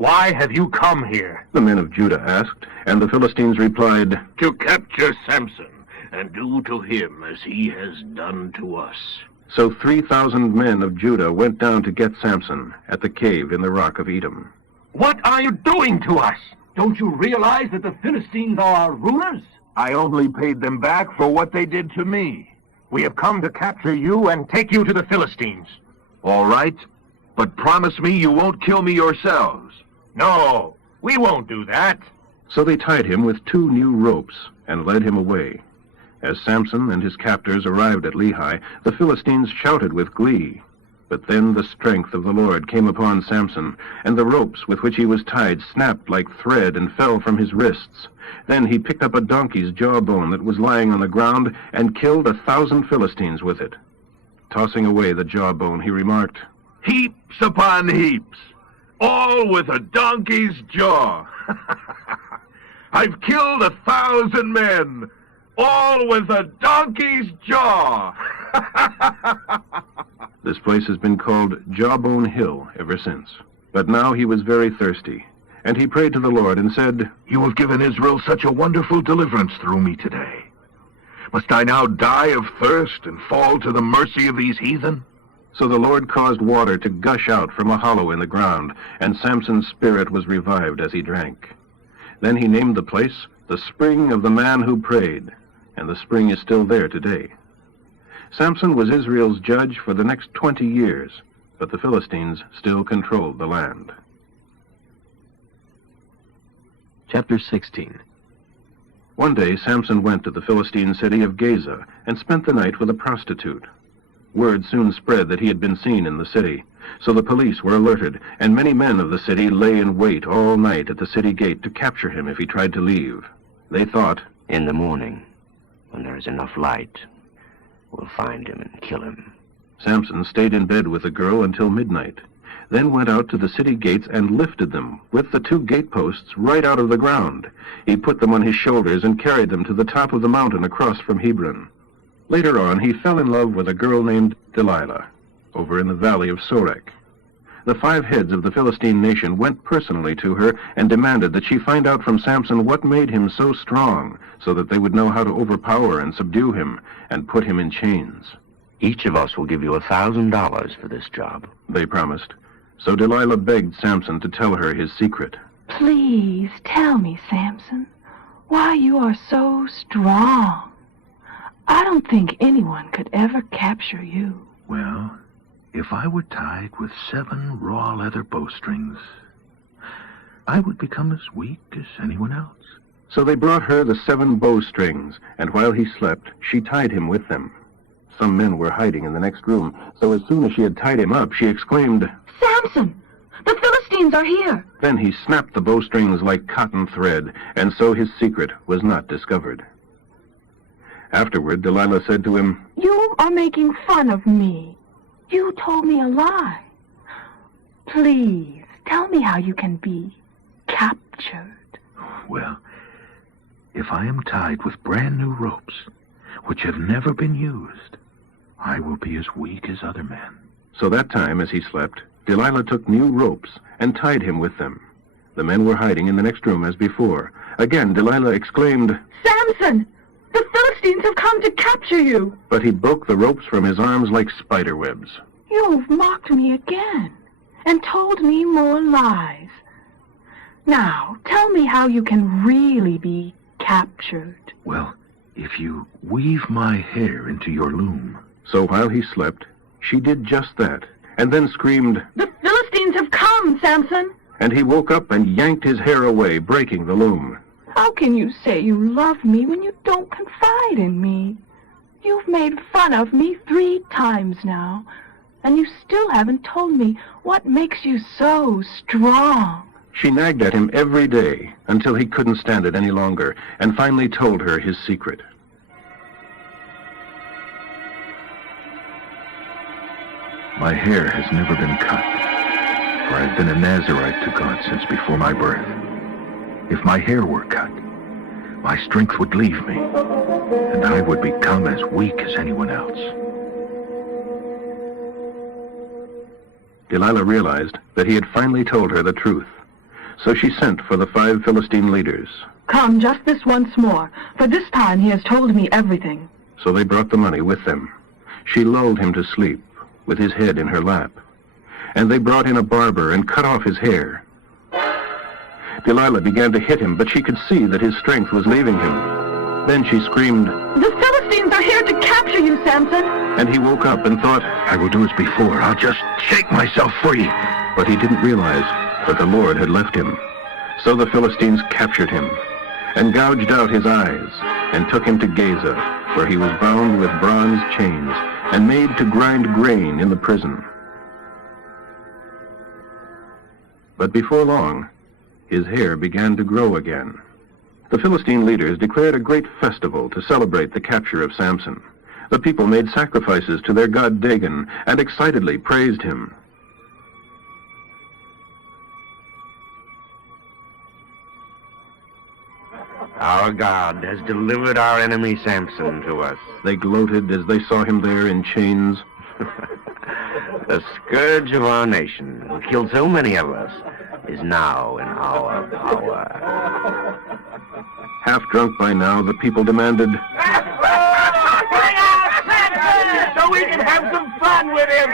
Why have you come here? The men of Judah asked, and the Philistines replied, To capture Samson and do to him as he has done to us. So 3,000 men of Judah went down to get Samson at the cave in the rock of Edom. What are you doing to us? Don't you realize that the Philistines are our rulers? I only paid them back for what they did to me. We have come to capture you and take you to the Philistines. All right, but promise me you won't kill me yourselves. No, we won't do that. So they tied him with 2 new ropes and led him away. As Samson and his captors arrived at Lehi, the Philistines shouted with glee. But then the strength of the Lord came upon Samson, and the ropes with which he was tied snapped like thread and fell from his wrists. Then he picked up a donkey's jawbone that was lying on the ground and killed 1,000 Philistines with it. Tossing away the jawbone, he remarked, Heaps upon heaps, all with a donkey's jaw. I've killed 1,000 men, all with a donkey's jaw. This place has been called Jawbone Hill ever since. But now he was very thirsty, and he prayed to the Lord and said, You have given Israel such a wonderful deliverance through me today. Must I now die of thirst and fall to the mercy of these heathen? So the Lord caused water to gush out from a hollow in the ground, and Samson's spirit was revived as he drank. Then he named the place the Spring of the Man Who Prayed, and the spring is still there today. Samson was Israel's judge for the next 20 years, but the Philistines still controlled the land. Chapter 16. One day Samson went to the Philistine city of Gaza and spent the night with a prostitute. Word soon spread that he had been seen in the city, so the police were alerted, and many men of the city lay in wait all night at the city gate to capture him if he tried to leave. They thought, In the morning, when there is enough light, we'll find him and kill him. Samson stayed in bed with the girl until midnight, then went out to the city gates and lifted them with the 2 gateposts right out of the ground. He put them on his shoulders and carried them to the top of the mountain across from Hebron. Later on, he fell in love with a girl named Delilah, over in the valley of Sorek. The 5 heads of the Philistine nation went personally to her and demanded that she find out from Samson what made him so strong, so that they would know how to overpower and subdue him and put him in chains. Each of us will give you $1,000 for this job, They promised. So Delilah begged Samson to tell her his secret. Please tell me, Samson, why you are so strong. I don't think anyone could ever capture you. Well, if I were tied with 7 raw leather bowstrings, I would become as weak as anyone else. So they brought her the 7 bowstrings, and while he slept, she tied him with them. Some men were hiding in the next room, so as soon as she had tied him up, she exclaimed, Samson, the Philistines are here. Then he snapped the bowstrings like cotton thread, and so his secret was not discovered. Afterward, Delilah said to him, You are making fun of me. You told me a lie. Please, tell me how you can be captured. Well, if I am tied with brand new ropes, which have never been used, I will be as weak as other men. So that time, as he slept, Delilah took new ropes and tied him with them. The men were hiding in the next room as before. Again, Delilah exclaimed, Samson, the Philistines have come to capture you. But he broke the ropes from his arms like spider webs. You've mocked me again and told me more lies. Now, tell me how you can really be captured. Well, if you weave my hair into your loom. So while he slept, she did just that, and then screamed, The Philistines have come, Samson. And he woke up and yanked his hair away, breaking the loom. How can you say you love me when you don't confide in me? You've made fun of me 3 times now, and you still haven't told me what makes you so strong. She nagged at him every day until he couldn't stand it any longer, and finally told her his secret. My hair has never been cut, for I've been a Nazirite to God since before my birth. If my hair were cut, my strength would leave me, and I would become as weak as anyone else. Delilah realized that he had finally told her the truth. So she sent for the 5 Philistine leaders. Come just this once more, for this time he has told me everything. So they brought the money with them. She lulled him to sleep, with his head in her lap. And they brought in a barber and cut off his hair. Delilah began to hit him, but she could see that his strength was leaving him. Then she screamed, The Philistines are here to capture you, Samson. and he woke up and thought, I will do as before. I'll just shake myself free. but he didn't realize that the Lord had left him. So the Philistines captured him, and gouged out his eyes, and took him to Gaza, where he was bound with bronze chains, and made to grind grain in the prison. But before long, his hair began to grow again. The Philistine leaders declared a great festival to celebrate the capture of Samson. The people made sacrifices to their god Dagon, and excitedly praised him. Our God has delivered our enemy Samson to us. They gloated as they saw him there in chains. The scourge of our nation, who killed so many of us, is now in our power. Half drunk by now, the people demanded, Bring out Samson so we can have some fun with him!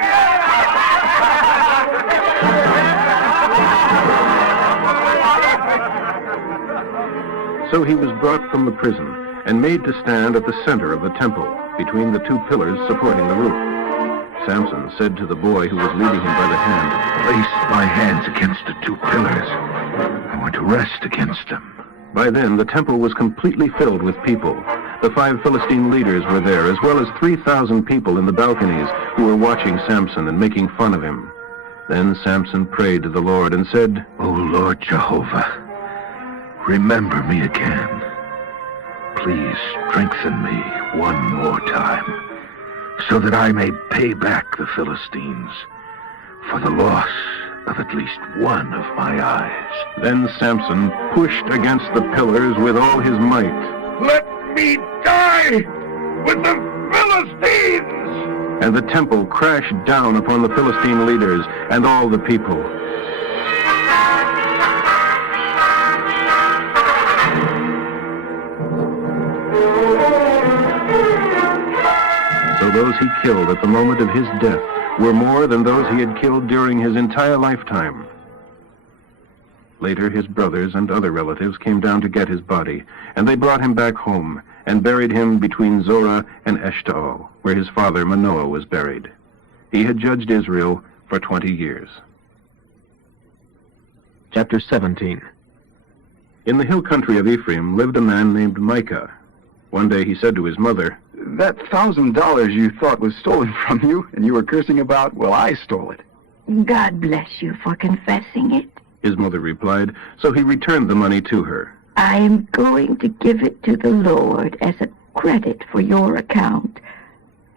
So he was brought from the prison and made to stand at the center of the temple, between the 2 pillars supporting the roof. Samson said to the boy who was leading him by the hand, Place my hands against the 2 pillars. I want to rest against them. By then, the temple was completely filled with people. The 5 Philistine leaders were there, as well as 3,000 people in the balconies who were watching Samson and making fun of him. Then Samson prayed to the Lord and said, O Lord Jehovah, remember me again. Please strengthen me one more time, so that I may pay back the Philistines for the loss of at least one of my eyes. Then Samson pushed against the pillars with all his might. Let me die with the Philistines! And the temple crashed down upon the Philistine leaders and all the people. So those he killed at the moment of his death were more than those he had killed during his entire lifetime. Later, his brothers and other relatives came down to get his body, and they brought him back home and buried him between Zorah and Eshtaol, where his father Manoah was buried. He had judged Israel for 20 years. Chapter 17. In the hill country of Ephraim lived a man named Micah. One day he said to his mother, That $1,000 you thought was stolen from you and you were cursing about, well, I stole it. God bless you for confessing it. His mother replied, so he returned the money to her. I am going to give it to the Lord as a credit for your account.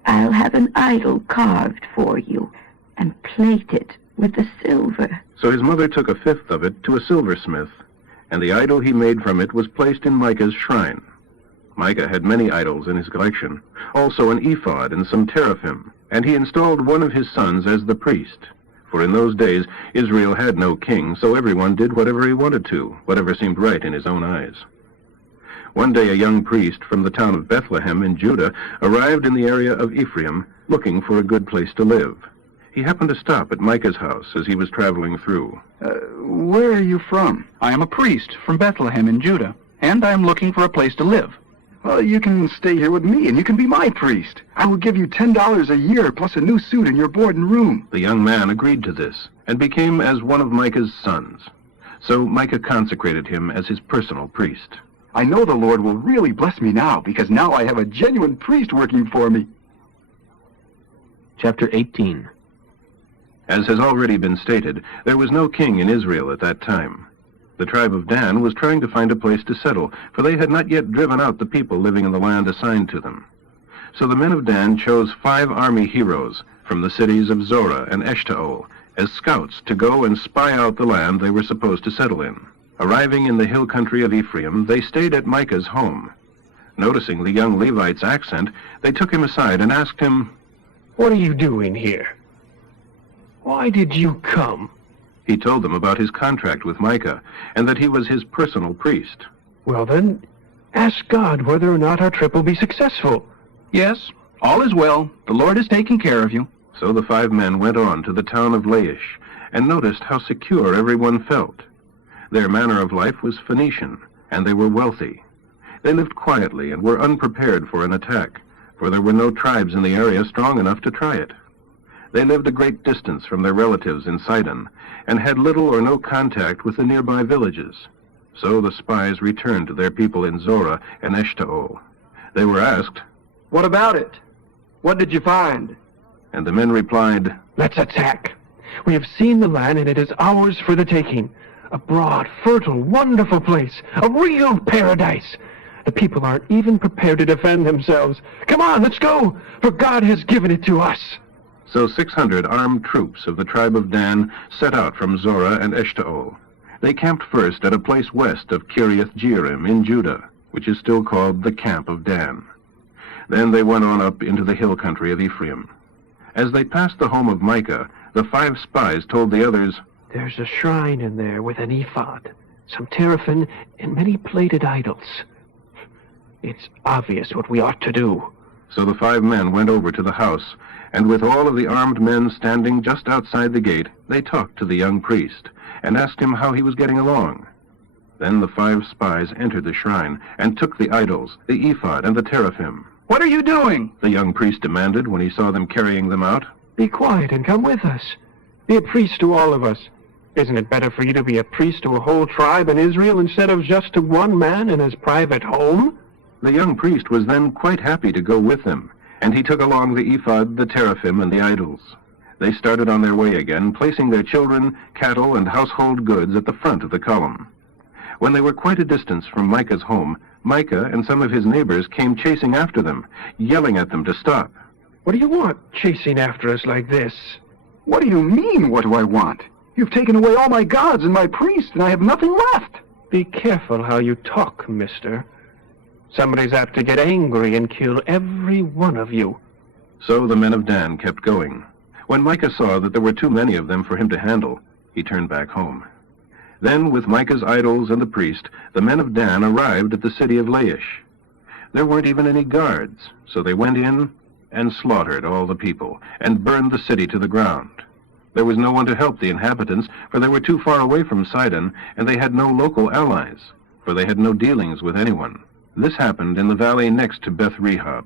I'll have an idol carved for you and plate it with the silver. So his mother took 1/5 of it to a silversmith, and the idol he made from it was placed in Micah's shrine. Micah had many idols in his collection, also an ephod and some teraphim, and he installed one of his sons as the priest. For in those days, Israel had no king, so everyone did whatever he wanted to, whatever seemed right in his own eyes. One day a young priest from the town of Bethlehem in Judah arrived in the area of Ephraim, looking for a good place to live. He happened to stop at Micah's house as he was traveling through. Where are you from? I am a priest from Bethlehem in Judah, and I am looking for a place to live. Well, you can stay here with me and you can be my priest. I will give you $10 a year plus a new suit and your board and room. The young man agreed to this and became as one of Micah's sons. So Micah consecrated him as his personal priest. I know the Lord will really bless me now because now I have a genuine priest working for me. Chapter 18. As has already been stated, there was no king in Israel at that time. The tribe of Dan was trying to find a place to settle, for they had not yet driven out the people living in the land assigned to them. So the men of Dan chose 5 army heroes from the cities of Zorah and Eshtaol as scouts to go and spy out the land they were supposed to settle in. Arriving in the hill country of Ephraim, they stayed at Micah's home. Noticing the young Levite's accent, they took him aside and asked him, "What are you doing here? Why did you come? He told them about his contract with Micah, and that he was his personal priest. Well then, ask God whether or not our trip will be successful. Yes, all is well. The Lord is taking care of you. So the 5 men went on to the town of Laish, and noticed how secure everyone felt. Their manner of life was Phoenician, and they were wealthy. They lived quietly and were unprepared for an attack, for there were no tribes in the area strong enough to try it. They lived a great distance from their relatives in Sidon, and had little or no contact with the nearby villages. So the spies returned to their people in Zorah and Eshtaol. They were asked, What about it? What did you find? and the men replied, Let's attack. We have seen the land, and it is ours for the taking. A broad, fertile, wonderful place. A real paradise. The people aren't even prepared to defend themselves. Come on, let's go, for God has given it to us. So 600 armed troops of the tribe of Dan set out from Zorah and Eshtaol. They camped first at a place west of Kiriath Jearim in Judah, which is still called the Camp of Dan. Then they went on up into the hill country of Ephraim. As they passed the home of Micah, the 5 spies told the others, There's a shrine in there with an ephod, some teraphim, and many plated idols. It's obvious what we ought to do. So the 5 men went over to the house, and with all of the armed men standing just outside the gate, they talked to the young priest, and asked him how he was getting along. Then the 5 spies entered the shrine, and took the idols, the ephod, and the teraphim. What are you doing? The young priest demanded when he saw them carrying them out. Be quiet and come with us. Be a priest to all of us. Isn't it better for you to be a priest to a whole tribe in Israel instead of just to one man in his private home? The young priest was then quite happy to go with them, and he took along the ephod, the teraphim, and the idols. They started on their way again, placing their children, cattle, and household goods at the front of the column. When they were quite a distance from Micah's home, Micah and some of his neighbors came chasing after them, yelling at them to stop. What do you want, chasing after us like this? What do you mean, what do I want? You've taken away all my gods and my priests, and I have nothing left. Be careful how you talk, mister. Somebody's apt to get angry and kill every one of you. So the men of Dan kept going. When Micah saw that there were too many of them for him to handle, he turned back home. Then, with Micah's idols and the priest, the men of Dan arrived at the city of Laish. There weren't even any guards, so they went in and slaughtered all the people, and burned the city to the ground. There was no one to help the inhabitants, for they were too far away from Sidon, and they had no local allies, for they had no dealings with anyone. This happened in the valley next to Beth-Rehob.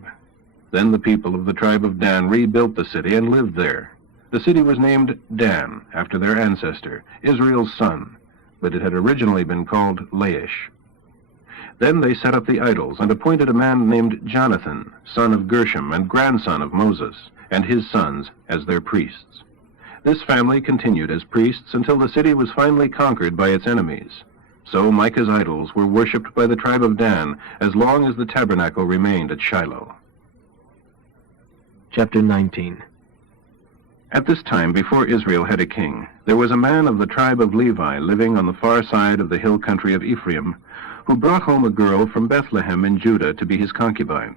Then the people of the tribe of Dan rebuilt the city and lived there. The city was named Dan, after their ancestor, Israel's son, but it had originally been called Laish. Then they set up the idols and appointed a man named Jonathan, son of Gershom and grandson of Moses, and his sons as their priests. This family continued as priests until the city was finally conquered by its enemies. So Micah's idols were worshipped by the tribe of Dan as long as the tabernacle remained at Shiloh. Chapter 19. At this time, before Israel had a king, there was a man of the tribe of Levi living on the far side of the hill country of Ephraim, who brought home a girl from Bethlehem in Judah to be his concubine.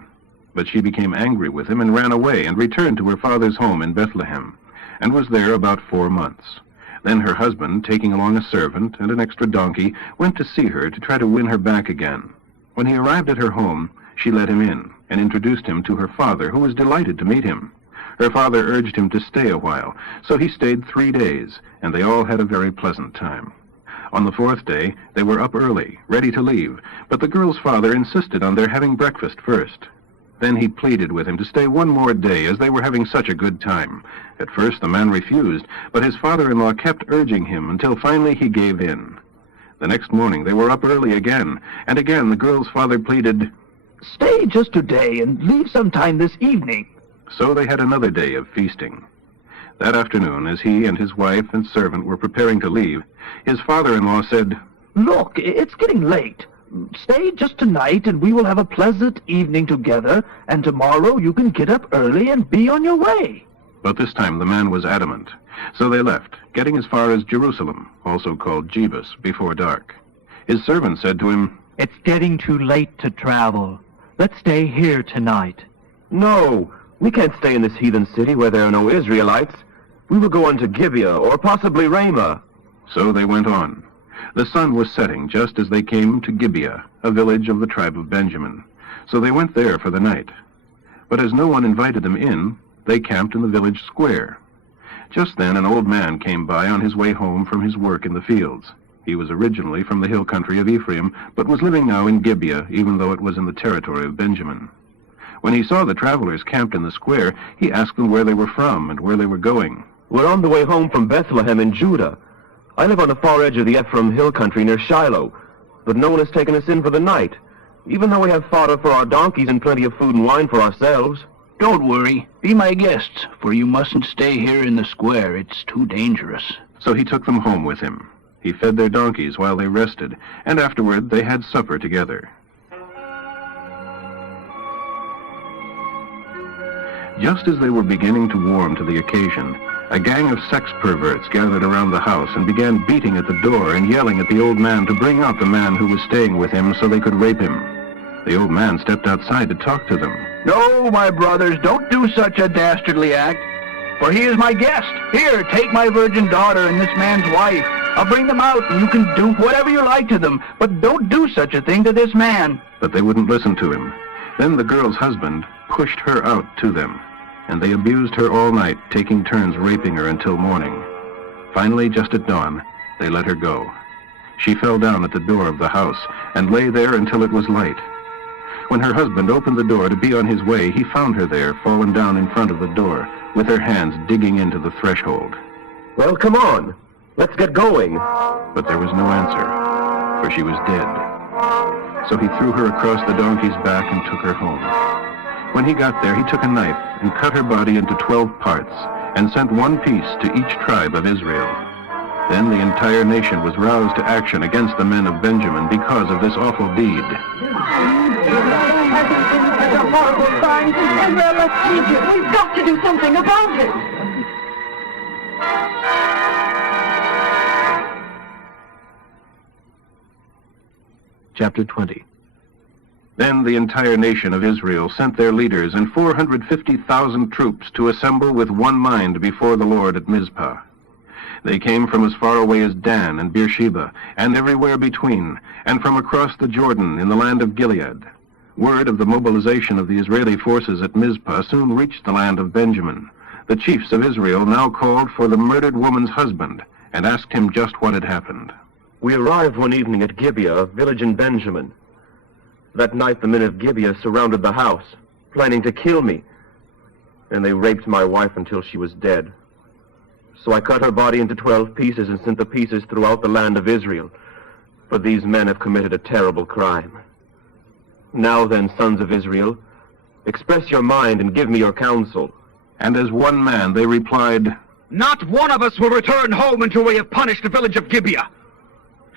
But she became angry with him and ran away and returned to her father's home in Bethlehem, and was there about 4 months. Then her husband, taking along a servant and an extra donkey, went to see her to try to win her back again. When he arrived at her home, she let him in and introduced him to her father, who was delighted to meet him. Her father urged him to stay a while, so he stayed 3 days, and they all had a very pleasant time. On the 4th day, they were up early, ready to leave, but the girl's father insisted on their having breakfast first. Then he pleaded with him to stay 1 more day, as they were having such a good time. At first the man refused, but his father-in-law kept urging him until finally he gave in. The next morning they were up early again, and again the girl's father pleaded, "Stay just today and leave sometime this evening." So they had another day of feasting. That afternoon, as he and his wife and servant were preparing to leave, his father-in-law said, "Look, it's getting late. Stay just tonight and we will have a pleasant evening together, and tomorrow you can get up early and be on your way." But this time the man was adamant. So they left, getting as far as Jerusalem, also called Jebus, before dark. His servant said to him, "It's getting too late to travel. Let's stay here tonight." No, we can't stay in this heathen city where there are no Israelites. We will go on to Gibeah or possibly Ramah. So they went on. The sun was setting just as they came to Gibeah, a village of the tribe of Benjamin. So they went there for the night. But as no one invited them in, they camped in the village square. Just then an old man came by on his way home from his work in the fields. He was originally from the hill country of Ephraim, but was living now in Gibeah, even though it was in the territory of Benjamin. When he saw the travelers camped in the square, he asked them where they were from and where they were going. We're on the way home from Bethlehem in Judah. I live on the far edge of the Ephraim hill country near Shiloh, but no one has taken us in for the night, even though we have fodder for our donkeys and plenty of food and wine for ourselves. Don't worry. Be my guests, for you mustn't stay here in the square. It's too dangerous. So he took them home with him. He fed their donkeys while they rested, and afterward they had supper together. Just as they were beginning to warm to the occasion, a gang of sex perverts gathered around the house and began beating at the door and yelling at the old man to bring out the man who was staying with him so they could rape him. The old man stepped outside to talk to them. No, my brothers, don't do such a dastardly act, for he is my guest. Here, take my virgin daughter and this man's wife. I'll bring them out, and you can do whatever you like to them, but don't do such a thing to this man. But they wouldn't listen to him. Then the girl's husband pushed her out to them, and they abused her all night, taking turns raping her until morning. Finally, just at dawn, they let her go. She fell down at the door of the house and lay there until it was light. When her husband opened the door to be on his way, he found her there, fallen down in front of the door, with her hands digging into the threshold. Well, come on. Let's get going. But there was no answer, for she was dead. So he threw her across the donkey's back and took her home. When he got there, he took a knife and cut her body into 12 parts and sent one piece to each tribe of Israel. Then the entire nation was roused to action against the men of Benjamin because of this awful deed. It's a horrible sign, and we're left Egypt. We've got to do something about it. Chapter 20. Then the entire nation of Israel sent their leaders and 450,000 troops to assemble with one mind before the Lord at Mizpah. They came from as far away as Dan and Beersheba, and everywhere between, and from across the Jordan in the land of Gilead. Word of the mobilization of the Israeli forces at Mizpah soon reached the land of Benjamin. The chiefs of Israel now called for the murdered woman's husband and asked him just what had happened. We arrived one evening at Gibeah, a village in Benjamin. That night the men of Gibeah surrounded the house, planning to kill me, and they raped my wife until she was dead. So I cut her body into 12 pieces and sent the pieces throughout the land of Israel, for these men have committed a terrible crime. Now then, sons of Israel, express your mind and give me your counsel. And as one man they replied, Not one of us will return home until we have punished the village of Gibeah.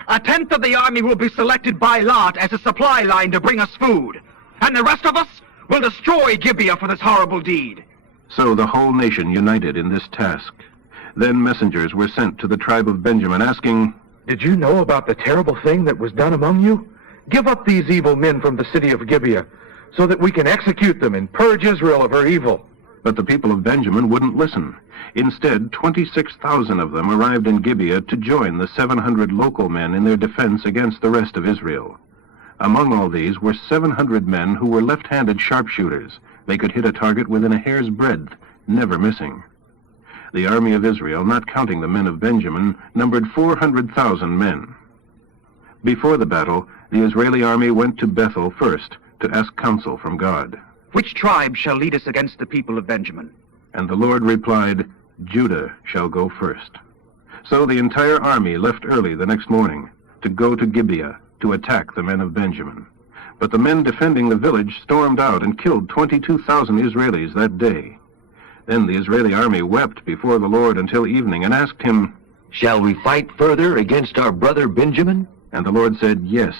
1/10 of the army will be selected by lot as a supply line to bring us food, and the rest of us will destroy Gibeah for this horrible deed. So the whole nation united in this task. Then messengers were sent to the tribe of Benjamin asking, Did you know about the terrible thing that was done among you? Give up these evil men from the city of Gibeah, so that we can execute them and purge Israel of her evil. But the people of Benjamin wouldn't listen. Instead, 26,000 of them arrived in Gibeah to join the 700 local men in their defense against the rest of Israel. Among all these were 700 men who were left-handed sharpshooters. They could hit a target within a hair's breadth, never missing. The army of Israel, not counting the men of Benjamin, numbered 400,000 men. Before the battle, the Israeli army went to Bethel first to ask counsel from God. Which tribe shall lead us against the people of Benjamin? And the Lord replied, Judah shall go first. So the entire army left early the next morning to go to Gibeah to attack the men of Benjamin. But the men defending the village stormed out and killed 22,000 Israelis that day. Then the Israeli army wept before the Lord until evening and asked him, Shall we fight further against our brother Benjamin? And the Lord said, Yes.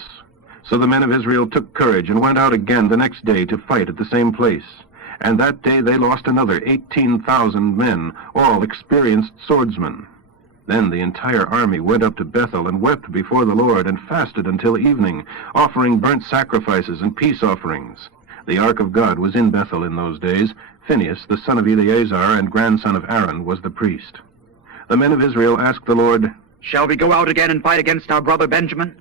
So the men of Israel took courage and went out again the next day to fight at the same place. And that day they lost another 18,000 men, all experienced swordsmen. Then the entire army went up to Bethel and wept before the Lord and fasted until evening, offering burnt sacrifices and peace offerings. The ark of God was in Bethel in those days. Phinehas, the son of Eleazar and grandson of Aaron, was the priest. The men of Israel asked the Lord, Shall we go out again and fight against our brother Benjamin?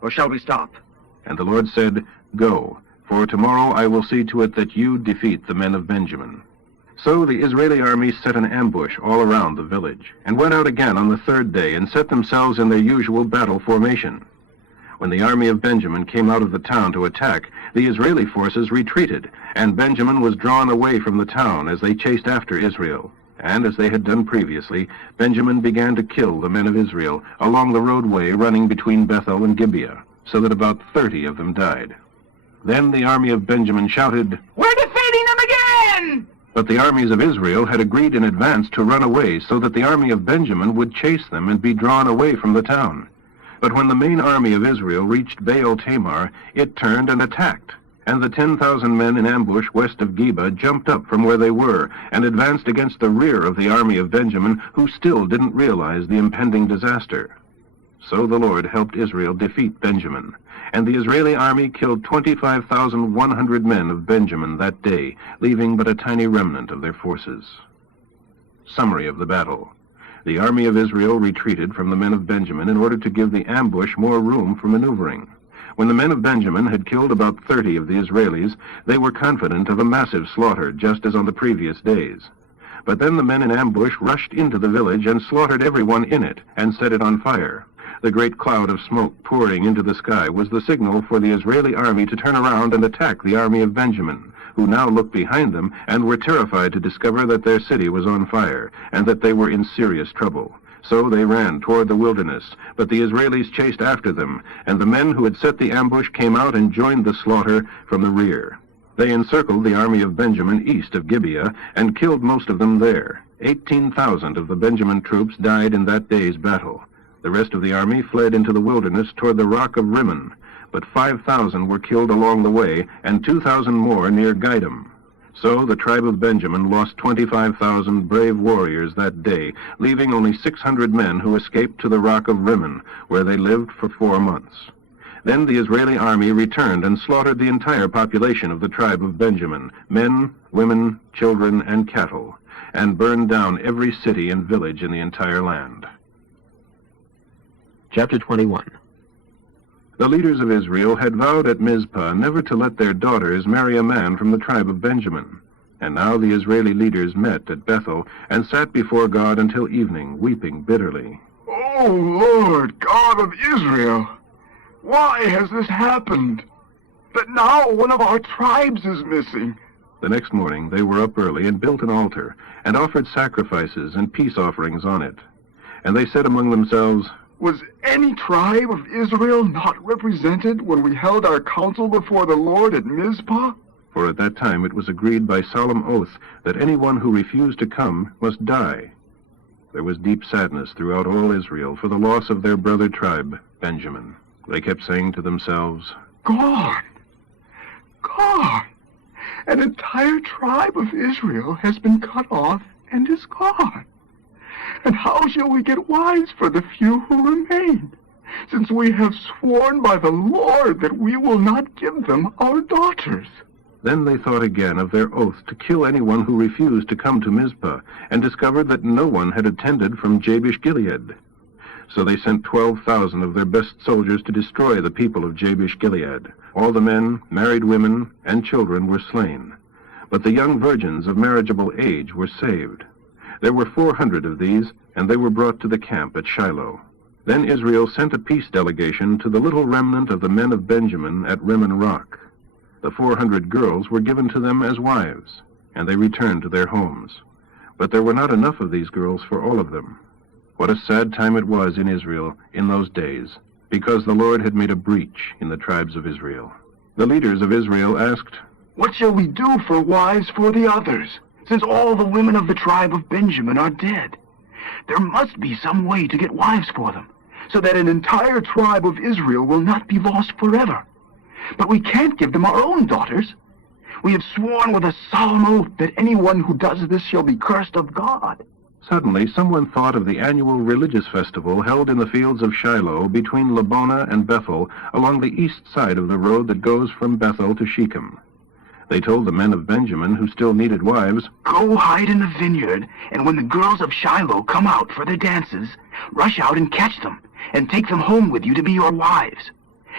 Or shall we stop? And the Lord said, Go, for tomorrow I will see to it that you defeat the men of Benjamin. So the Israeli army set an ambush all around the village, and went out again on the third day, and set themselves in their usual battle formation. When the army of Benjamin came out of the town to attack, the Israeli forces retreated, and Benjamin was drawn away from the town as they chased after Israel. And as they had done previously, Benjamin began to kill the men of Israel along the roadway running between Bethel and Gibeah, so that about 30 of them died. Then the army of Benjamin shouted, We're defeating them again! But the armies of Israel had agreed in advance to run away, so that the army of Benjamin would chase them and be drawn away from the town. But when the main army of Israel reached Baal Tamar, it turned and attacked. And the 10,000 men in ambush west of Geba jumped up from where they were and advanced against the rear of the army of Benjamin, who still didn't realize the impending disaster. So the Lord helped Israel defeat Benjamin, and the Israeli army killed 25,100 men of Benjamin that day, leaving but a tiny remnant of their forces. Summary of the battle. The army of Israel retreated from the men of Benjamin in order to give the ambush more room for maneuvering. When the men of Benjamin had killed about 30 of the Israelis, they were confident of a massive slaughter, just as on the previous days. But then the men in ambush rushed into the village and slaughtered everyone in it and set it on fire. The great cloud of smoke pouring into the sky was the signal for the Israeli army to turn around and attack the army of Benjamin, who now looked behind them and were terrified to discover that their city was on fire and that they were in serious trouble. So they ran toward the wilderness, but the Israelis chased after them, and the men who had set the ambush came out and joined the slaughter from the rear. They encircled the army of Benjamin east of Gibeah and killed most of them there. 18,000 of the Benjamin troops died in that day's battle. The rest of the army fled into the wilderness toward the rock of Rimmon, but 5,000 were killed along the way, and 2,000 more near Gidom. So the tribe of Benjamin lost 25,000 brave warriors that day, leaving only 600 men who escaped to the rock of Rimmon, where they lived for 4 months. Then the Israeli army returned and slaughtered the entire population of the tribe of Benjamin, men, women, children, and cattle, and burned down every city and village in the entire land. Chapter 21. The leaders of Israel had vowed at Mizpah never to let their daughters marry a man from the tribe of Benjamin. And now the Israeli leaders met at Bethel and sat before God until evening, weeping bitterly. Oh, Lord, God of Israel, why has this happened? That now one of our tribes is missing. The next morning they were up early and built an altar, and offered sacrifices and peace offerings on it. And they said among themselves, Was any tribe of Israel not represented when we held our council before the Lord at Mizpah? For at that time it was agreed by solemn oath that anyone who refused to come must die. There was deep sadness throughout all Israel for the loss of their brother tribe, Benjamin. They kept saying to themselves, Gone! Gone! An entire tribe of Israel has been cut off and is gone. And how shall we get wives for the few who remain, since we have sworn by the Lord that we will not give them our daughters? Then they thought again of their oath to kill anyone who refused to come to Mizpah, and discovered that no one had attended from Jabesh-Gilead. So they sent 12,000 of their best soldiers to destroy the people of Jabesh-Gilead. All the men, married women, and children were slain. But the young virgins of marriageable age were saved. There were 400 of these, and they were brought to the camp at Shiloh. Then Israel sent a peace delegation to the little remnant of the men of Benjamin at Rimmon Rock. The 400 girls were given to them as wives, and they returned to their homes. But there were not enough of these girls for all of them. What a sad time it was in Israel in those days, because the Lord had made a breach in the tribes of Israel. The leaders of Israel asked, What shall we do for wives for the others, since all the women of the tribe of Benjamin are dead? There must be some way to get wives for them, so that an entire tribe of Israel will not be lost forever. But we can't give them our own daughters. We have sworn with a solemn oath that anyone who does this shall be cursed of God. Suddenly, someone thought of the annual religious festival held in the fields of Shiloh between Lebonah and Bethel along the east side of the road that goes from Bethel to Shechem. They told the men of Benjamin who still needed wives, Go hide in the vineyard, and when the girls of Shiloh come out for their dances, Rush out and catch them, and take them home with you to be your wives.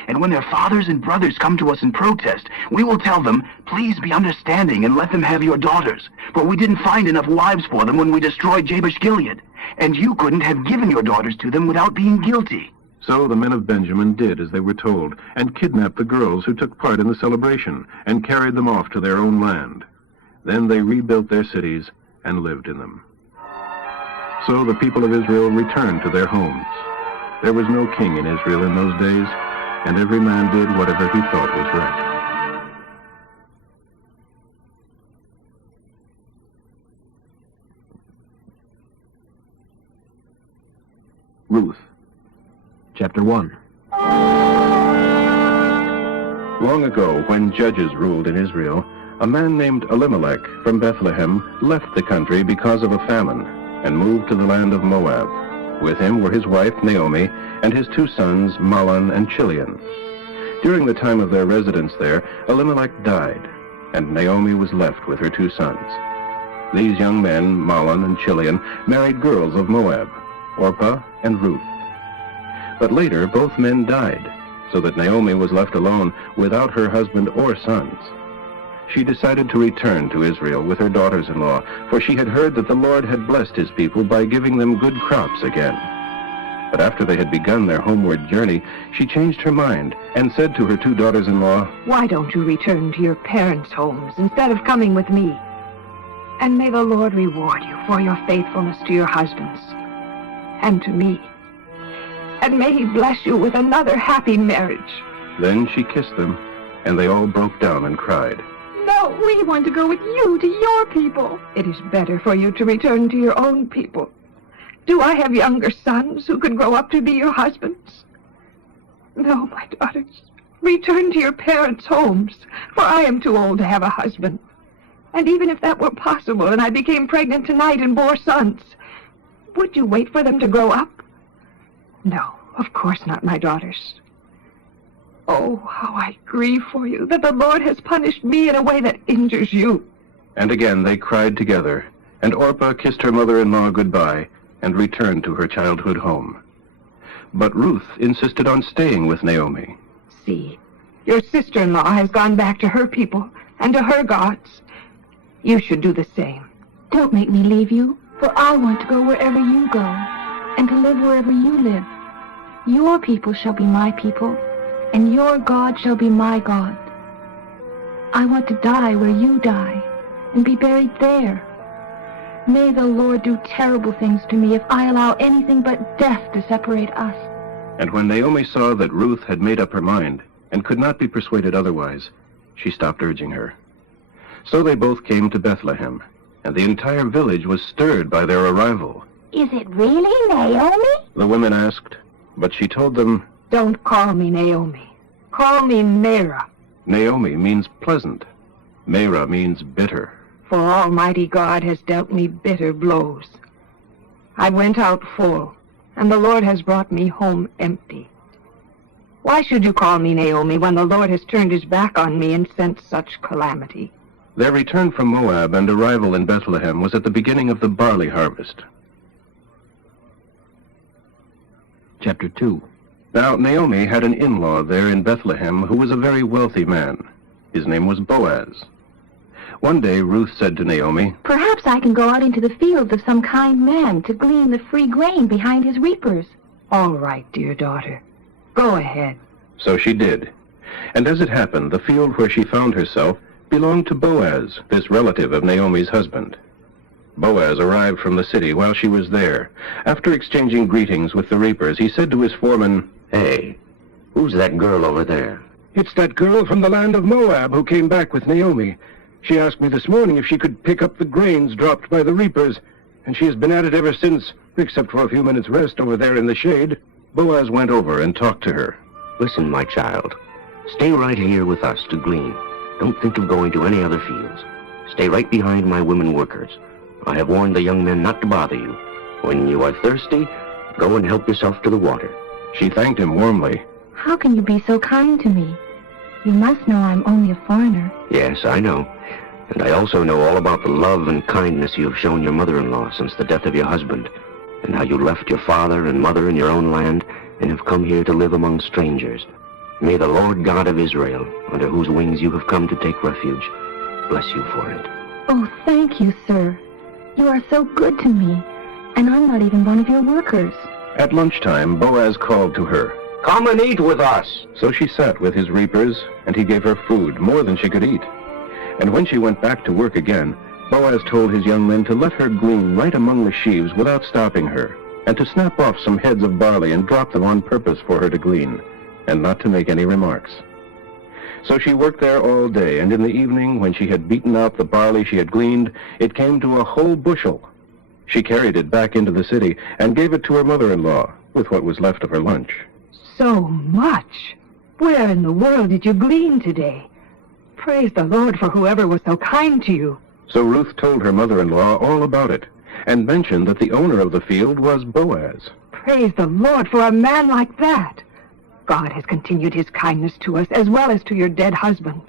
And when their fathers and brothers come to us in protest, we will tell them, please be understanding and let them have your daughters, for we didn't find enough wives for them when we destroyed Jabesh-Gilead, and you couldn't have given your daughters to them without being guilty. So the men of Benjamin did as they were told, and kidnapped the girls who took part in the celebration, and carried them off to their own land. Then they rebuilt their cities and lived in them. So the people of Israel returned to their homes. There was no king in Israel in those days, and every man did whatever he thought was right. Ruth, Chapter 1. Long ago, when judges ruled in Israel, a man named Elimelech from Bethlehem left the country because of a famine and moved to the land of Moab. With him were his wife Naomi and his 2 sons Mahlon and Chilion. During the time of their residence there, Elimelech died, and Naomi was left with her 2 sons. These young men, Mahlon and Chilion, married girls of Moab, Orpah and Ruth. But later both men died, so that Naomi was left alone without her husband or sons. She decided to return to Israel with her daughters-in-law, for she had heard that the Lord had blessed his people by giving them good crops again. But after they had begun their homeward journey, she changed her mind and said to her 2 daughters-in-law, "Why don't you return to your parents' homes instead of coming with me? And may the Lord reward you for your faithfulness to your husbands and to me. And may he bless you with another happy marriage." Then she kissed them, and they all broke down and cried. "No, we want to go with you to your people." "It is better for you to return to your own people. Do I have younger sons who could grow up to be your husbands?" "No, my daughters, return to your parents' homes, for I am too old to have a husband. And even if that were possible and I became pregnant tonight and bore sons, would you wait for them to grow up? No, of course not, my daughters. Oh, how I grieve for you that the Lord has punished me in a way that injures you." And again they cried together, and Orpah kissed her mother-in-law goodbye and returned to her childhood home. But Ruth insisted on staying with Naomi. "See, your sister-in-law has gone back to her people and to her gods. You should do the same." Don't make me leave you, for I want to go wherever you go, and to live wherever you live. Your people shall be my people, and your God shall be my God. I want to die where you die, and be buried there. May the Lord do terrible things to me if I allow anything but death to separate us." And when Naomi saw that Ruth had made up her mind, and could not be persuaded otherwise, she stopped urging her. So they both came to Bethlehem, and the entire village was stirred by their arrival. "Is it really Naomi?" The women asked, but she told them, "Don't call me Naomi. Call me Mara. Naomi means pleasant. Mara means bitter. For Almighty God has dealt me bitter blows. I went out full, and the Lord has brought me home empty. Why should you call me Naomi when the Lord has turned his back on me and sent such calamity?" Their return from Moab and arrival in Bethlehem was at the beginning of the barley harvest. Chapter 2. Now Naomi had an in-law there in Bethlehem who was a very wealthy man. His name was Boaz. One day Ruth said to Naomi, "Perhaps I can go out into the fields of some kind man to glean the free grain behind his reapers." "All right, dear daughter. Go ahead." So she did. And as it happened, the field where she found herself belonged to Boaz, this relative of Naomi's husband. Boaz arrived from the city while she was there. After exchanging greetings with the reapers, he said to his foreman, "Hey, who's that girl over there?" "It's that girl from the land of Moab who came back with Naomi. She asked me this morning if she could pick up the grains dropped by the reapers, and she has been at it ever since, except for a few minutes' rest over there in the shade." Boaz went over and talked to her. "Listen, my child. Stay right here with us to glean. Don't think of going to any other fields. Stay right behind my women workers. I have warned the young men not to bother you. When you are thirsty, go and help yourself to the water." She thanked him warmly. "How can you be so kind to me? You must know I'm only a foreigner." "Yes, I know. And I also know all about the love and kindness you have shown your mother-in-law since the death of your husband. and how you left your father and mother in your own land and have come here to live among strangers. May the Lord God of Israel, under whose wings you have come to take refuge, bless you for it. Oh, thank you, sir. You are so good to me, and I'm not even one of your workers. At lunchtime, Boaz called to her. Come and eat with us. So she sat with his reapers, and he gave her food, more than she could eat. And when she went back to work again, Boaz told his young men to let her glean right among the sheaves without stopping her, and to snap off some heads of barley and drop them on purpose for her to glean, and not to make any remarks. So she worked there all day, and in the evening, when she had beaten out the barley she had gleaned, it came to a whole bushel. She carried it back into the city and gave it to her mother-in-law, with what was left of her lunch. So much! Where in the world did you glean today? Praise the Lord for whoever was so kind to you. So Ruth told her mother-in-law all about it, and mentioned that the owner of the field was Boaz. Praise the Lord for a man like that. God has continued his kindness to us as well as to your dead husband.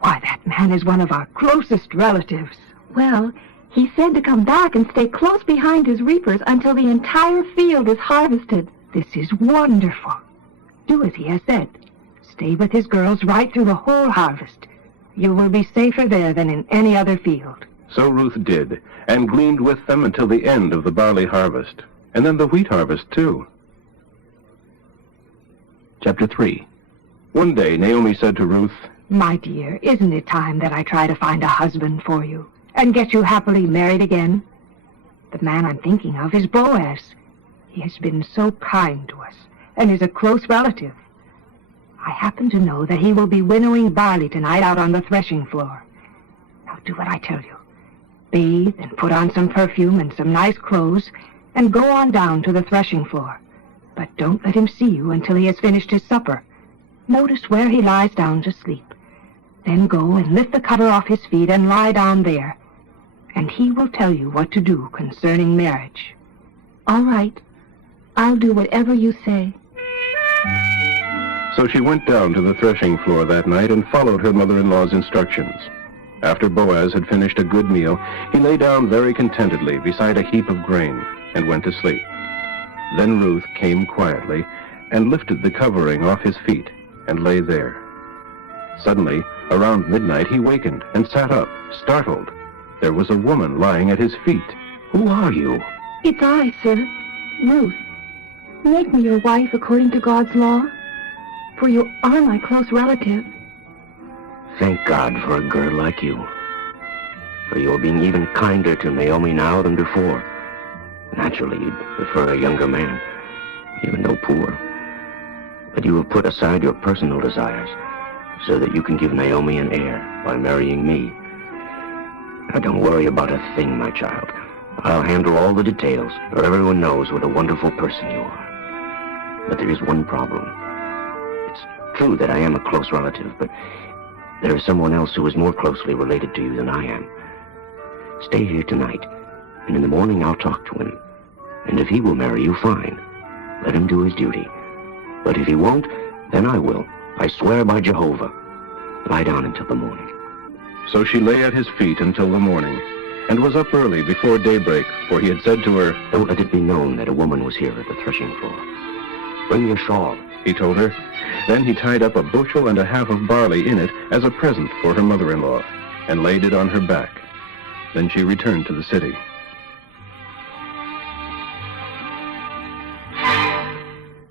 Why, that man is one of our closest relatives. Well, he said to come back and stay close behind his reapers until the entire field is harvested. This is wonderful. Do as he has said. Stay with his girls right through the whole harvest. You will be safer there than in any other field. So Ruth did, and gleaned with them until the end of the barley harvest, and then the wheat harvest, too. Chapter 3. One day Naomi said to Ruth, My dear, isn't it time that I try to find a husband for you and get you happily married again? The man I'm thinking of is Boaz. He has been so kind to us and is a close relative. I happen to know that he will be winnowing barley tonight out on the threshing floor. Now do what I tell you. Bathe and put on some perfume and some nice clothes and go on down to the threshing floor. But don't let him see you until he has finished his supper. Notice where he lies down to sleep. Then go and lift the cover off his feet and lie down there. And he will tell you what to do concerning marriage. All right. I'll do whatever you say. So she went down to the threshing floor that night and followed her mother-in-law's instructions. After Boaz had finished a good meal, he lay down very contentedly beside a heap of grain and went to sleep. Then Ruth came quietly and lifted the covering off his feet and lay there. Suddenly, around midnight, he wakened and sat up, startled. There was a woman lying at his feet. Who are you? It's I, sir. Ruth. Make me your wife according to God's law, for you are my close relative. Thank God for a girl like you. For you are being even kinder to Naomi now than before. Naturally, you'd prefer a younger man, even though poor. But you have put aside your personal desires so that you can give Naomi an heir by marrying me. Now, don't worry about a thing, my child. I'll handle all the details, for everyone knows what a wonderful person you are. But there is one problem. It's true that I am a close relative, but there is someone else who is more closely related to you than I am. Stay here tonight, and in the morning I'll talk to him. And if he will marry you, fine. Let him do his duty. But if he won't, then I will. I swear by Jehovah. Lie down until the morning. So she lay at his feet until the morning, and was up early before daybreak, for he had said to her, Don't let it be known that a woman was here at the threshing floor. Bring your shawl, he told her. Then he tied up a bushel and a half of barley in it as a present for her mother-in-law, and laid it on her back. Then she returned to the city.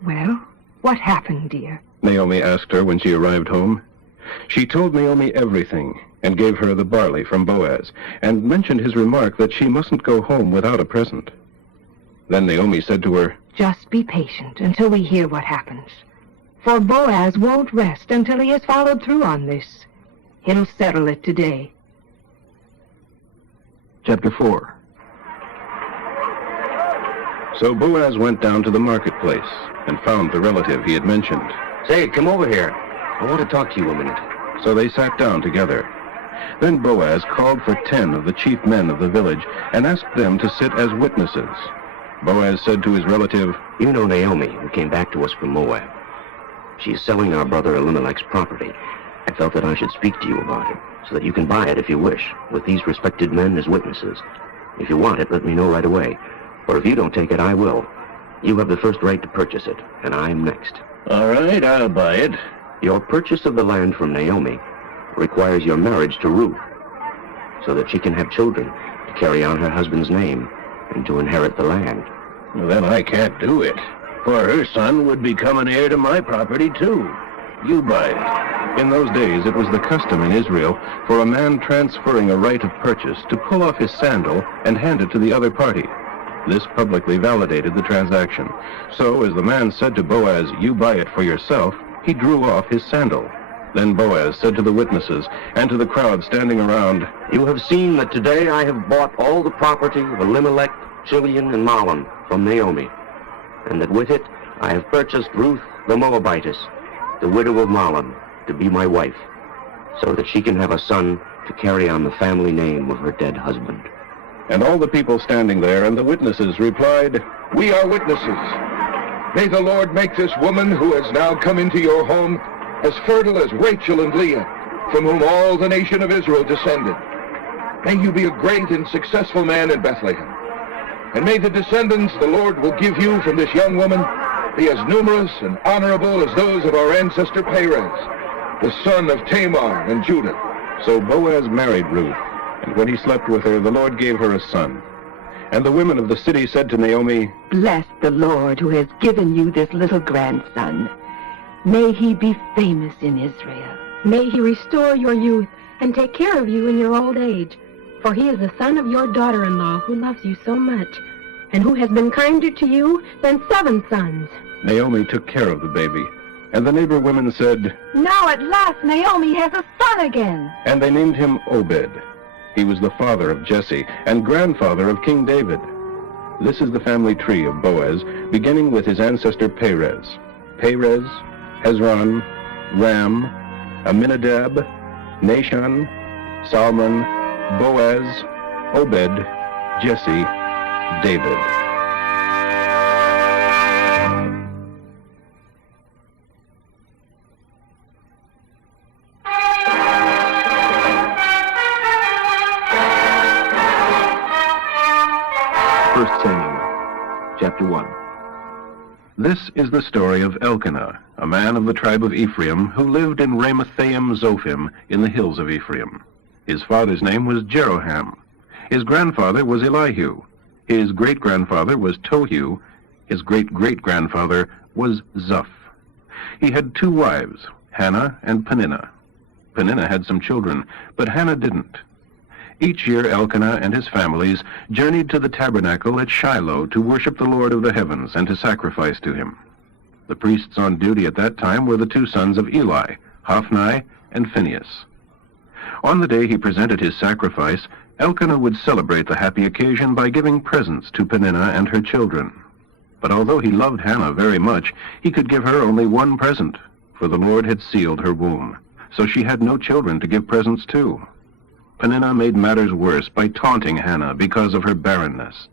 Well, what happened, dear? Naomi asked her when she arrived home. She told Naomi everything, and gave her the barley from Boaz, and mentioned his remark that she mustn't go home without a present. Then Naomi said to her, Just be patient until we hear what happens. For Boaz won't rest until he has followed through on this. He'll settle it today. Chapter 4. So Boaz went down to the marketplace and found the relative he had mentioned. Say, come over here. I want to talk to you a minute. So they sat down together. Then Boaz called for 10 of the chief men of the village and asked them to sit as witnesses. Boaz said to his relative, You know Naomi, who came back to us from Moab. She is selling our brother Elimelech's property. I felt that I should speak to you about it, so that you can buy it if you wish, with these respected men as witnesses. If you want it, let me know right away. For if you don't take it, I will. You have the first right to purchase it, and I'm next. All right, I'll buy it. Your purchase of the land from Naomi requires your marriage to Ruth, so that she can have children to carry on her husband's name and to inherit the land. Well, then I can't do it, for her son would become an heir to my property, too. You buy it. In those days, it was the custom in Israel for a man transferring a right of purchase to pull off his sandal and hand it to the other party. This publicly validated the transaction. So, as the man said to Boaz, "You buy it for yourself," he drew off his sandal. Then Boaz said to the witnesses and to the crowd standing around, "You have seen that today I have bought all the property of Elimelech, Chilion, and Mahlon from Naomi, and that with it I have purchased Ruth the Moabitess, the widow of Mahlon, to be my wife, so that she can have a son to carry on the family name of her dead husband." And all the people standing there and the witnesses replied, "We are witnesses. May the Lord make this woman who has now come into your home as fertile as Rachel and Leah, from whom all the nation of Israel descended. May you be a great and successful man in Bethlehem. And may the descendants the Lord will give you from this young woman be as numerous and honorable as those of our ancestor Perez, the son of Tamar and Judah." So Boaz married Ruth, and when he slept with her, the Lord gave her a son. And the women of the city said to Naomi, "Bless the Lord who has given you this little grandson. May he be famous in Israel." May he restore your youth and take care of you in your old age, for he is the son of your daughter-in-law who loves you so much, and who has been kinder to you than 7 sons. Naomi took care of the baby, and the neighbor women said, "Now at last Naomi has a son again." and they named him Obed. He was the father of Jesse and grandfather of King David. This is the family tree of Boaz, beginning with his ancestor Perez. Perez, Hezron, Ram, Aminadab, Nahshon, Salmon, Boaz, Obed, Jesse, David. First Samuel, chapter 1. This is the story of Elkanah, a man of the tribe of Ephraim, who lived in Ramathaim Zophim in the hills of Ephraim. His father's name was Jeroham. His grandfather was Elihu. His great-grandfather was Tohu. His great-great-grandfather was Zuph. He had 2 wives, Hannah and Peninnah. Peninnah had some children, but Hannah didn't. Each year Elkanah and his families journeyed to the tabernacle at Shiloh to worship the Lord of the heavens and to sacrifice to him. The priests on duty at that time were the 2 sons of Eli, Hophni and Phinehas. On the day he presented his sacrifice, Elkanah would celebrate the happy occasion by giving presents to Peninnah and her children. But although he loved Hannah very much, he could give her only one present, for the Lord had sealed her womb, so she had no children to give presents to. Peninnah made matters worse by taunting Hannah because of her barrenness.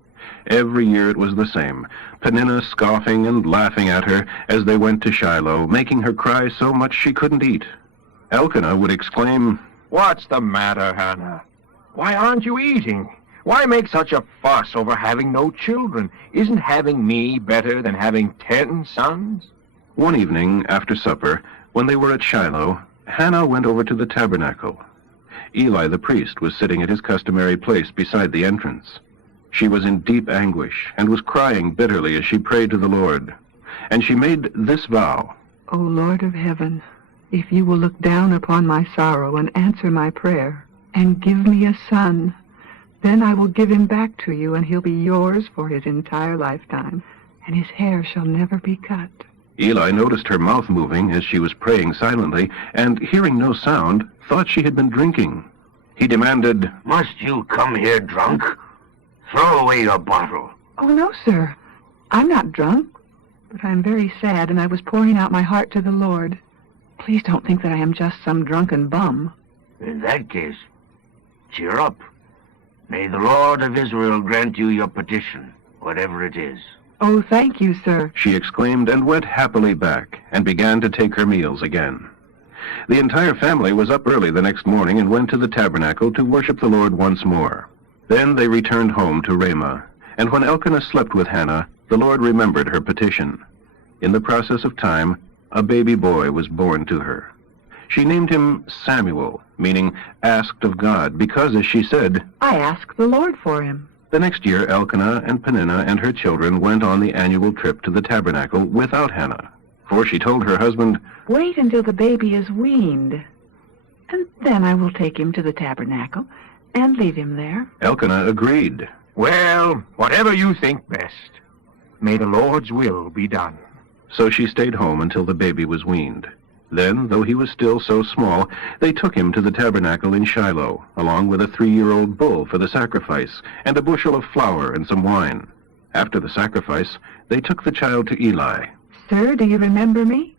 Every year it was the same, Peninnah scoffing and laughing at her as they went to Shiloh, making her cry so much she couldn't eat. Elkanah would exclaim, "What's the matter, Hannah? Why aren't you eating? Why make such a fuss over having no children? Isn't having me better than having 10 sons?" One evening, after supper, when they were at Shiloh, Hannah went over to the tabernacle. Eli the priest was sitting at his customary place beside the entrance. She was in deep anguish and was crying bitterly as she prayed to the Lord. And she made this vow, O Lord of heaven, if you will look down upon my sorrow and answer my prayer, and give me a son, then I will give him back to you, and he'll be yours for his entire lifetime, and his hair shall never be cut. Eli noticed her mouth moving as she was praying silently, and hearing no sound, thought she had been drinking. He demanded, "Must you come here drunk? Throw away your bottle." Oh, no, sir. I'm not drunk, but I'm very sad, and I was pouring out my heart to the Lord. Please don't think that I am just some drunken bum. In that case, cheer up. May the Lord of Israel grant you your petition, whatever it is. Oh, thank you, sir, she exclaimed, and went happily back and began to take her meals again. The entire family was up early the next morning and went to the tabernacle to worship the Lord once more. Then they returned home to Ramah, And when Elkanah slept with Hannah, the Lord remembered her petition. In the process of time, a baby boy was born to her. She named him Samuel, meaning asked of God, because, as she said, I asked the Lord for him. The next year, Elkanah and Peninnah and her children went on the annual trip to the tabernacle without Hannah. For she told her husband, Wait until the baby is weaned, and then I will take him to the tabernacle and leave him there. Elkanah agreed. Well, whatever you think best. May the Lord's will be done. So she stayed home until the baby was weaned. Then, though he was still so small, they took him to the tabernacle in Shiloh, along with a 3-year-old bull for the sacrifice, and a bushel of flour and some wine. After the sacrifice, they took the child to Eli. Sir, do you remember me?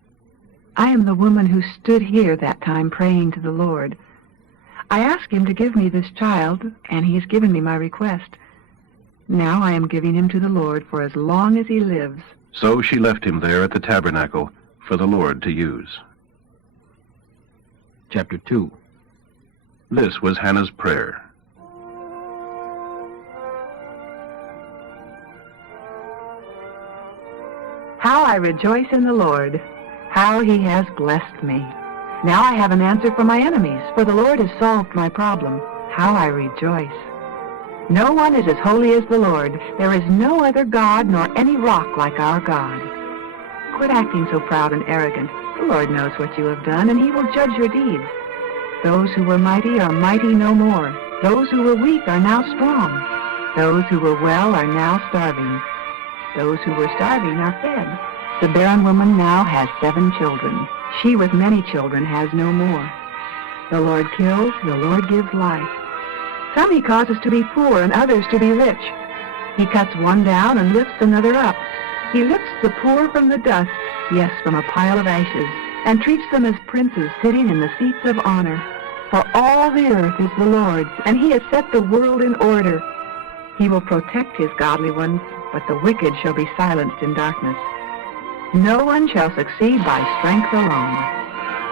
I am the woman who stood here that time praying to the Lord. I asked him to give me this child, and he has given me my request. Now I am giving him to the Lord for as long as he lives. So she left him there at the tabernacle for the Lord to use. Chapter 2. This was Hannah's prayer. How I rejoice in the Lord, how he has blessed me. Now I have an answer for my enemies, for the Lord has solved my problem. How I rejoice. No one is as holy as the Lord. There is no other God nor any rock like our God. Quit acting so proud and arrogant. The Lord knows what you have done, and he will judge your deeds. Those who were mighty are mighty no more. Those who were weak are now strong. Those who were well are now starving. Those who were starving are fed. The barren woman now has 7 children. She with many children has no more. The Lord kills, the Lord gives life. Some he causes to be poor and others to be rich. He cuts one down and lifts another up. He lifts the poor from the dust, yes, from a pile of ashes, and treats them as princes sitting in the seats of honor. For all the earth is the Lord's, and he has set the world in order. He will protect his godly ones, but the wicked shall be silenced in darkness. No one shall succeed by strength alone.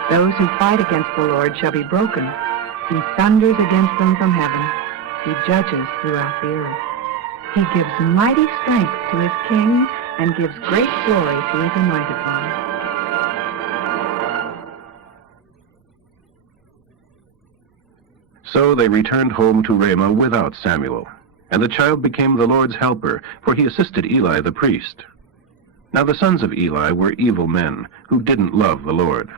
Those who fight against the Lord shall be broken. He thunders against them from heaven. He judges throughout the earth. He gives mighty strength to his king and gives great glory to his anointed one. So they returned home to Ramah without Samuel, and the child became the Lord's helper, for he assisted Eli the priest. Now the sons of Eli were evil men who didn't love the Lord.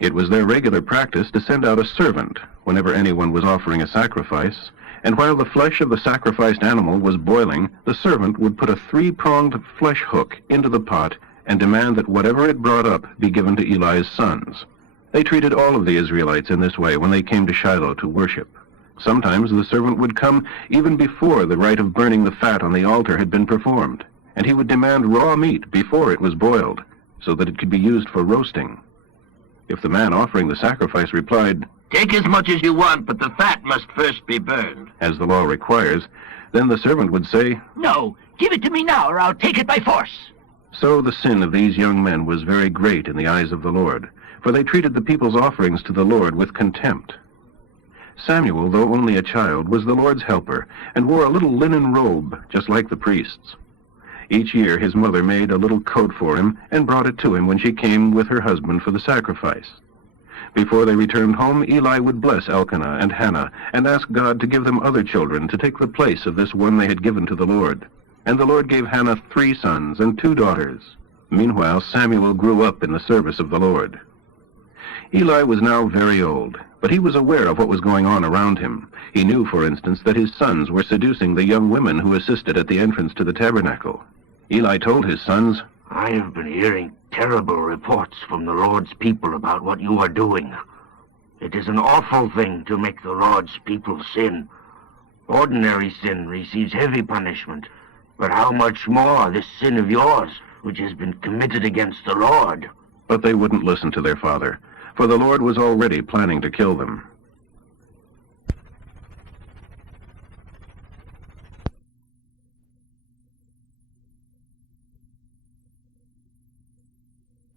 It was their regular practice to send out a servant whenever anyone was offering a sacrifice, and while the flesh of the sacrificed animal was boiling, the servant would put a 3-pronged flesh hook into the pot and demand that whatever it brought up be given to Eli's sons. They treated all of the Israelites in this way when they came to Shiloh to worship. Sometimes the servant would come even before the rite of burning the fat on the altar had been performed, and he would demand raw meat before it was boiled, so that it could be used for roasting. If the man offering the sacrifice replied, "Take as much as you want, but the fat must first be burned," as the law requires, then the servant would say, "No, give it to me now, or I'll take it by force." So the sin of these young men was very great in the eyes of the Lord, for they treated the people's offerings to the Lord with contempt. Samuel, though only a child, was the Lord's helper, and wore a little linen robe, just like the priests. Each year his mother made a little coat for him and brought it to him when she came with her husband for the sacrifice. Before they returned home, Eli would bless Elkanah and Hannah and ask God to give them other children to take the place of this one they had given to the Lord. And the Lord gave Hannah 3 sons and 2 daughters. Meanwhile, Samuel grew up in the service of the Lord. Eli was now very old, but he was aware of what was going on around him. He knew, for instance, that his sons were seducing the young women who assisted at the entrance to the tabernacle. Eli told his sons, "I have been hearing terrible reports from the Lord's people about what you are doing. It is an awful thing to make the Lord's people sin. Ordinary sin receives heavy punishment, but how much more this sin of yours, which has been committed against the Lord?" But they wouldn't listen to their father, for the Lord was already planning to kill them.